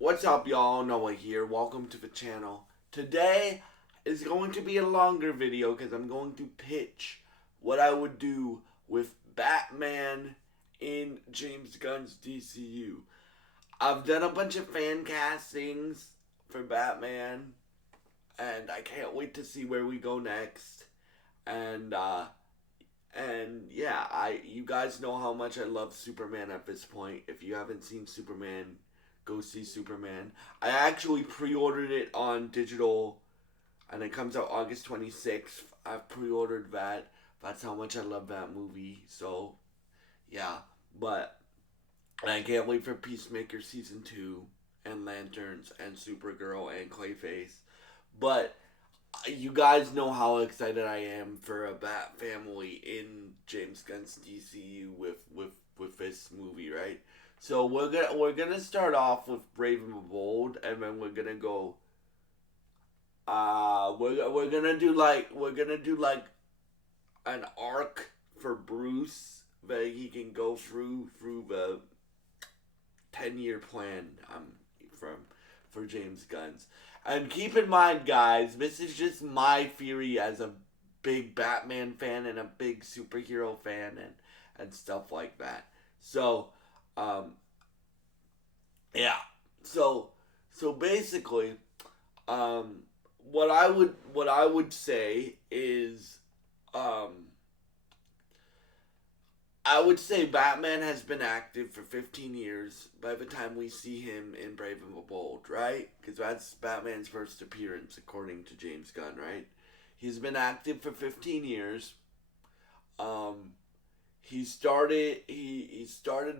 What's up, y'all? Noah here. Welcome to the channel. Today is going to be a longer video because I'm going to pitch what I would do with Batman in James Gunn's DCU. I've done a bunch of fan castings for Batman, and I can't wait to see where we go next. And yeah, you guys know how much I love Superman at this point. If you haven't seen Superman, go see Superman. I actually pre-ordered it on digital, and it comes out August 26th. I've pre-ordered that. That's how much I love that movie. So, yeah. But I can't wait for Peacemaker Season 2, and Lanterns, and Supergirl, and Clayface. But you guys know how excited I am for a Bat family in James Gunn's DCU with this movie, right? So we're gonna start off with Brave and the Bold, and then we're gonna go. We're gonna do like an arc for Bruce that he can go through the 10-year plan from for James Gunn's. And keep in mind, guys, this is just my theory as a big Batman fan and a big superhero fan and stuff like that. So, um, yeah. So basically, um, what I would say is, um, I would say Batman has been active for 15 years by the time we see him in Brave and the Bold, right? Because that's Batman's first appearance, according to James Gunn, right? He's been active for 15 years. Um, he started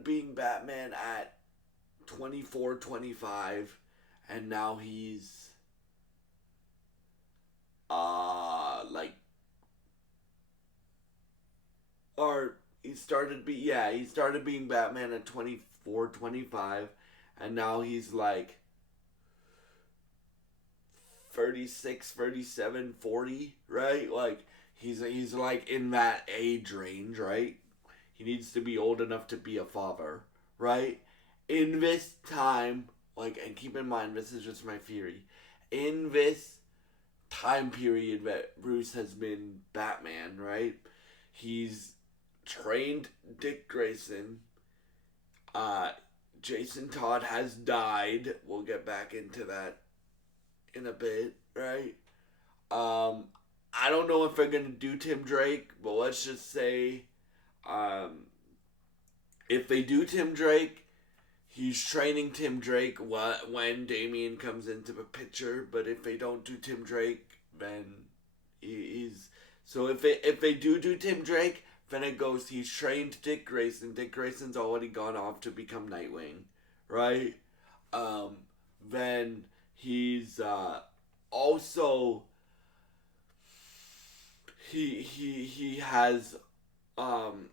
being Batman at 24, 25, and now he's like or he started being Batman at 24, 25, and now he's like 36, 37, 40, right? Like he's like in that age range, right? He needs to be old enough to be a father, right? In this time, like, and keep in mind, this is just my theory. In this time period that Bruce has been Batman, right? He's trained Dick Grayson. Uh, Jason Todd has died. We'll get back into that in a bit, right? Um, I don't know if they're gonna do Tim Drake, but let's just say, um, if they do Tim Drake, he's training Tim Drake when Damian comes into the picture. But if they don't do Tim Drake, then he's so if they do Tim Drake, then it goes. He's trained Dick Grayson. Dick Grayson's already gone off to become Nightwing, right? Um, then he's also he has um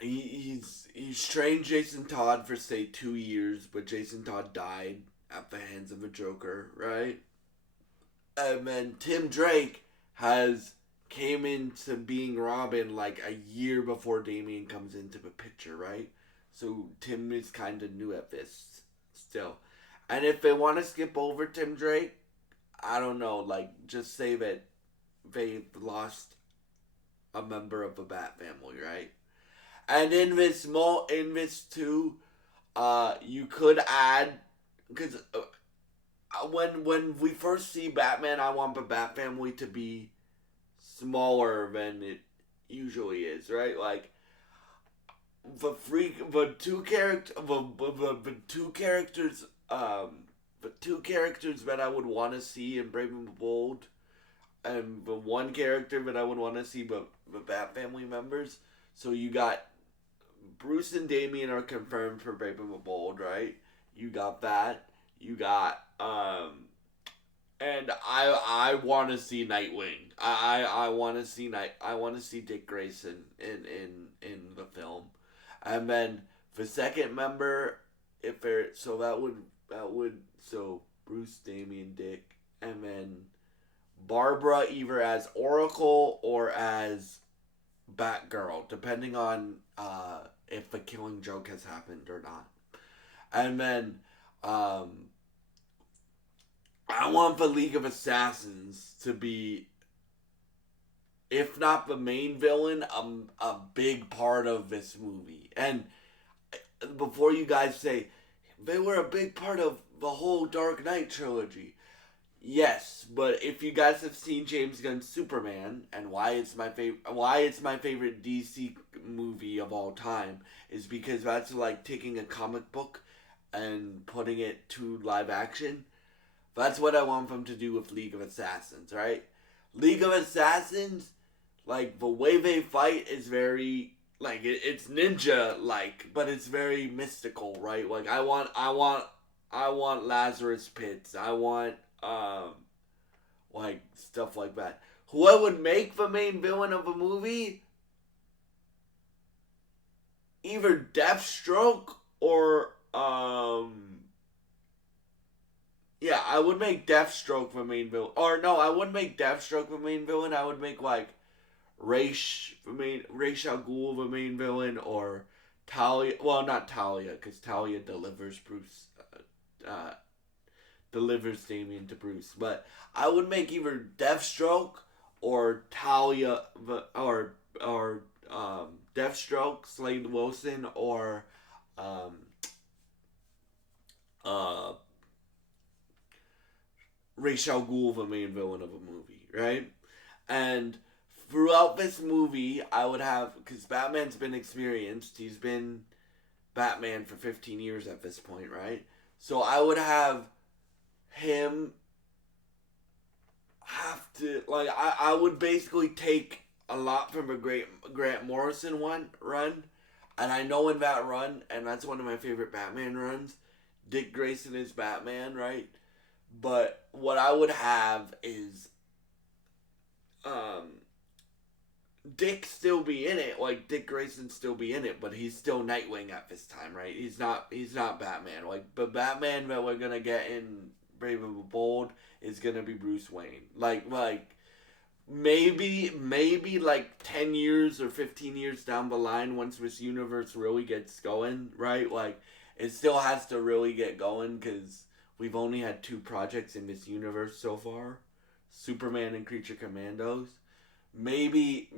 he's trained Jason Todd for say 2 years, but Jason Todd died at the hands of a Joker, right? And then Tim Drake has came into being Robin like a year before Damian comes into the picture, right? So Tim is kind of new at this still. And if they want to skip over Tim Drake, I don't know, like just say that they've lost a member of the Bat family, right? And in this too, you could add because when we first see Batman, I want the Bat family to be smaller than it usually is, right? Like the two characters that I would want to see in Brave and the Bold, and the one character that I would want to see the Bat family members. So you got Bruce and Damian are confirmed for Brave and the Bold, right? You got that. You got and I want to see Nightwing. I want to see I want to see Dick Grayson in the film, and then the second member, if there so that would so Bruce, Damian, Dick, and then Barbara either as Oracle or as Batgirl, depending on if the Killing Joke has happened or not. And then I want the League of Assassins to be, if not the main villain, a big part of this movie. And before you guys say, they were a big part of the whole Dark Knight trilogy. Yes, but if you guys have seen James Gunn's Superman and why it's my favorite DC movie of all time is because that's like taking a comic book and putting it to live action. That's what I want them to do with League of Assassins, right? League of Assassins, like the way they fight is very like it's ninja like, but it's very mystical, right? Like I want Lazarus pits. I want like stuff like that. Who I would make the main villain of a movie? Either Deathstroke or yeah, I would make Deathstroke the main villain. Or no, I wouldn't make Deathstroke the main villain. I would make like Ra's al Ghul the main villain, or Talia. Well, not Talia, because Talia delivers Bruce. Delivers Damien to Bruce. But I would make either Deathstroke or Talia, or Deathstroke, Slade Wilson, or um, uh, Ra's al Ghul the main villain of a movie, right? And throughout this movie, I would have, because Batman's been experienced, he's been Batman for 15 years at this point, right? So I would have him have to, like, I would basically take a lot from a great Grant Morrison run, and I know in that run, and that's one of my favorite Batman runs, Dick Grayson is Batman, right? But what I would have is Dick still be in it, like Dick Grayson still be in it, but he's still Nightwing at this time, right? He's not Batman. Like, but Batman that we're gonna get in Brave and the Bold is gonna be Bruce Wayne. Like maybe like 10 years or 15 years down the line, once this universe really gets going, right? Like, it still has to really get going because we've only had 2 projects in this universe so far, Superman and Creature Commandos. Maybe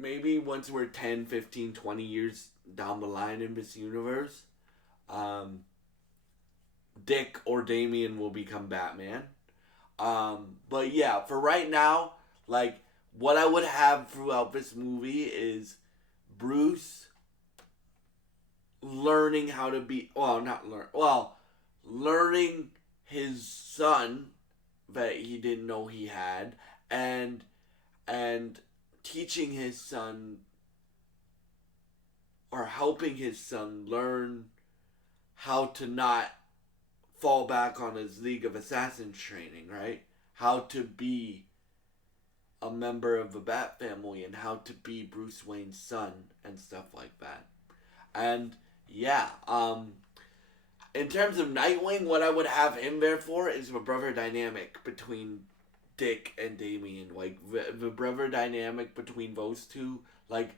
once we're 10, 15, 20 years down the line in this universe, Dick or Damian will become Batman. But yeah, for right now, like, what I would have throughout this movie is Bruce learning how to be, learning his son that he didn't know he had, and teaching his son, or helping his son learn how to not fall back on his League of Assassins training, right? How to be a member of the Bat family and how to be Bruce Wayne's son and stuff like that. And yeah, in terms of Nightwing, what I would have him there for is the brother dynamic between Dick and Damian. Like, the brother dynamic between those two. Like,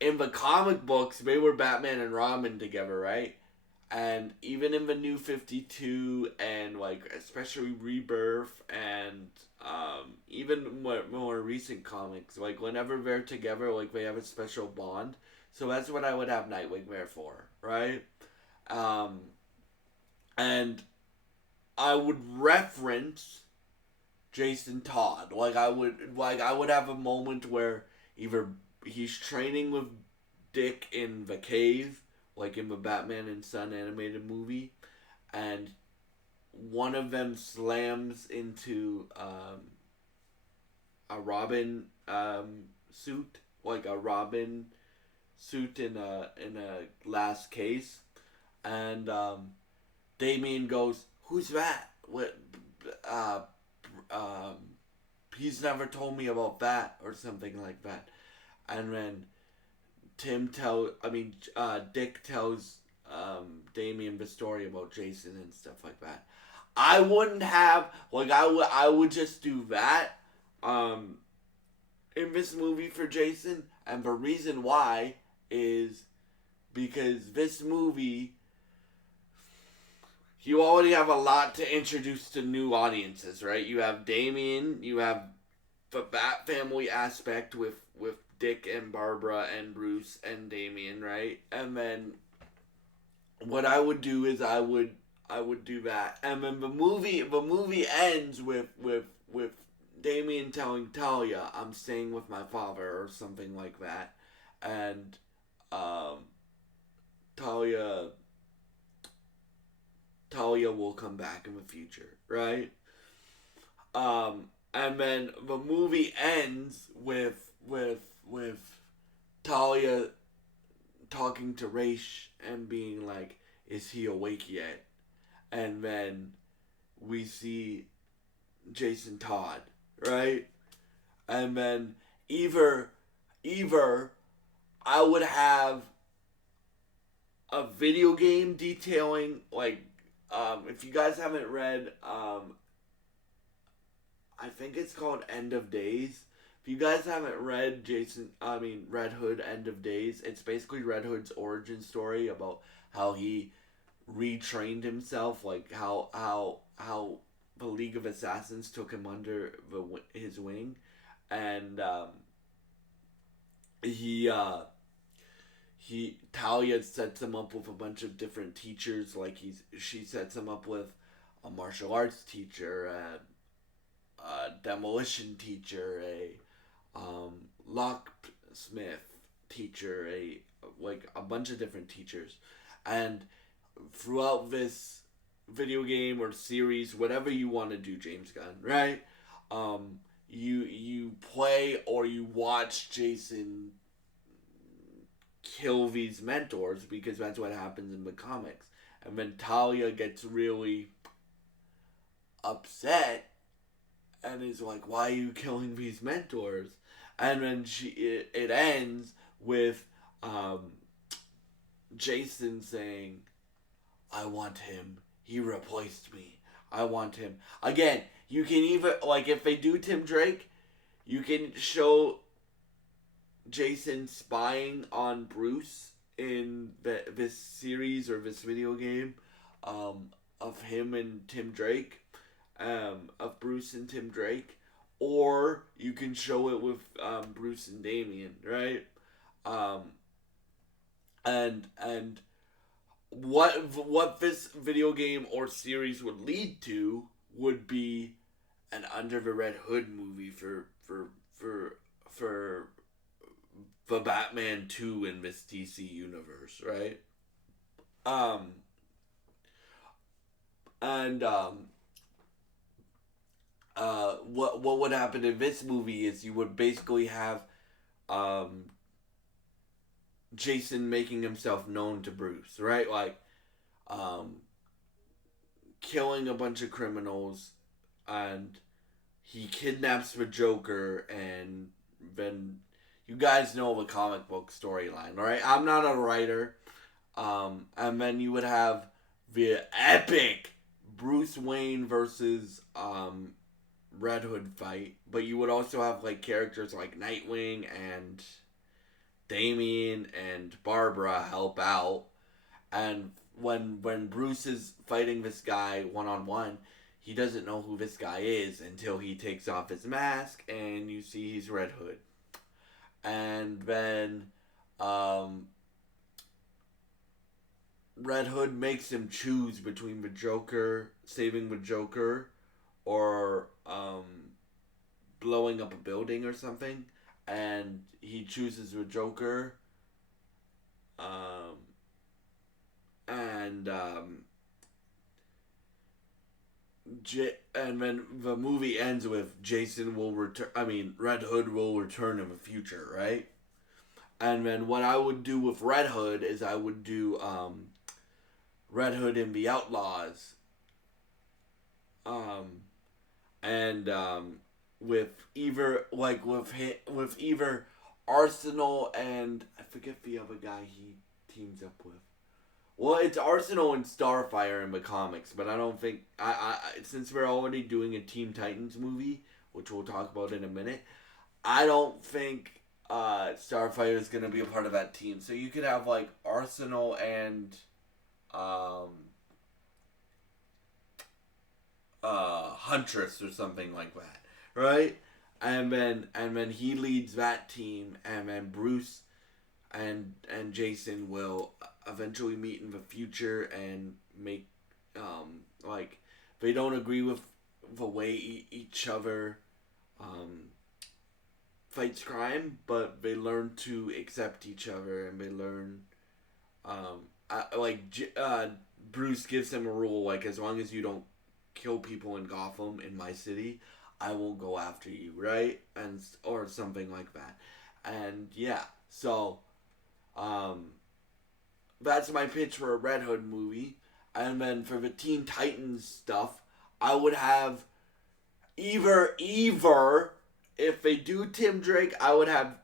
in the comic books, they were Batman and Robin together, right? And even in the New 52 and, like, especially Rebirth and even more recent comics, like, whenever they're together, like, they have a special bond. So that's what I would have Nightwing there for, right? And I would reference Jason Todd. Like, I would have a moment where either he's training with Dick in the cave, like in the Batman and Son animated movie, and one of them slams into a Robin suit, like a Robin suit in a glass case, and Damien goes, "Who's that? What? He's never told me about that," or something like that. And then Dick tells Damien the story about Jason and stuff like that. I wouldn't have, like, I would just do that in this movie for Jason, and the reason why is because this movie, you already have a lot to introduce to new audiences, right? You have Damien, you have the Bat family aspect with Dick and Barbara and Bruce and Damien, right? And then what I would do is I would do that, and then the movie ends with Damien telling Talia, "I'm staying with my father" or something like that, and um, Talia Talia will come back in the future, right? And then the movie ends with Talia talking to Raish and being like, "Is he awake yet?" And then we see Jason Todd, right? And then either either I would have a video game detailing like if you guys haven't read I think it's called End of Days. If you guys haven't read Red Hood End of Days, it's basically Red Hood's origin story about how he retrained himself, like how the League of Assassins took him under his wing, and he Talia sets him up with a bunch of different teachers. Like she sets him up with a martial arts teacher, a demolition teacher, a locksmith teacher, a bunch of different teachers, and throughout this video game or series, whatever you want to do, James Gunn, right? You play or you watch Jason kill these mentors because that's what happens in the comics, and then Talia gets really upset and is like, "Why are you killing these mentors?" And then it ends with Jason saying, "I want him. He replaced me. I want him." Again, you can even like if they do Tim Drake, you can show Jason spying on Bruce in this series or this video game of him and Tim Drake, of Bruce and Tim Drake, or you can show it with Bruce and Damien, right? Um, and what this video game or series would lead to would be an Under the Red Hood movie for the Batman 2 in this DC universe, right? Um and what would happen in this movie is you would basically have um Jason making himself known to Bruce, right? Like um killing a bunch of criminals, and he kidnaps the Joker, and then you guys know the comic book storyline, right? I'm not a writer. And then you would have the epic Bruce Wayne versus Red Hood fight, but you would also have like characters like Nightwing and Damien and Barbara help out. And when Bruce is fighting this guy one on one, he doesn't know who this guy is until he takes off his mask and you see he's Red Hood. And then Red Hood makes him choose between the Joker, saving the Joker, or blowing up a building or something. And he chooses the Joker. Um, and and then the movie ends with Jason will return. I mean, Red Hood will return in the future, right? And then what I would do with Red Hood is I would do Red Hood and the Outlaws, um, and with either Arsenal and I forget the other guy he teams up with. Well, it's Arsenal and Starfire in the comics, but I don't think since we're already doing a Teen Titans movie, which we'll talk about in a minute, I don't think Starfire is gonna be a part of that team. So you could have like Arsenal and um, Huntress or something like that, right? And then he leads that team, and then Bruce and Jason will eventually meet in the future and make like they don't agree with the way each other um, fights crime, but they learn to accept each other, and they learn like Bruce gives him a rule, like, as long as you don't kill people in Gotham, in my city, I won't go after you, right? And or something like that. And yeah, so um, that's my pitch for a Red Hood movie. And then for the Teen Titans stuff, I would have either if they do Tim Drake, I would have,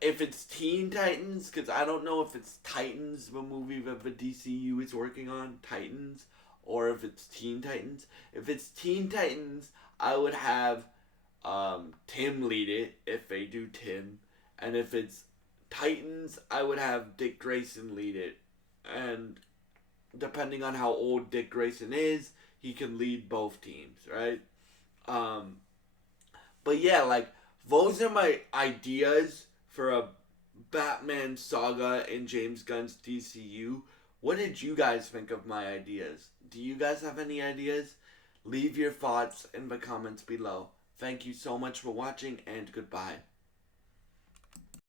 if it's Teen Titans, because I don't know if it's Titans, the movie that the DCU is working on, Titans, or if it's Teen Titans. If it's Teen Titans, I would have Tim lead it, if they do Tim. And if it's Titans, I would have Dick Grayson lead it. And depending on how old Dick Grayson is, he can lead both teams, right? Um, but yeah, like, those are my ideas for a Batman saga in James Gunn's DCU. What did you guys think of my ideas? Do you guys have any ideas? Leave your thoughts in the comments below. Thank you so much for watching, and goodbye.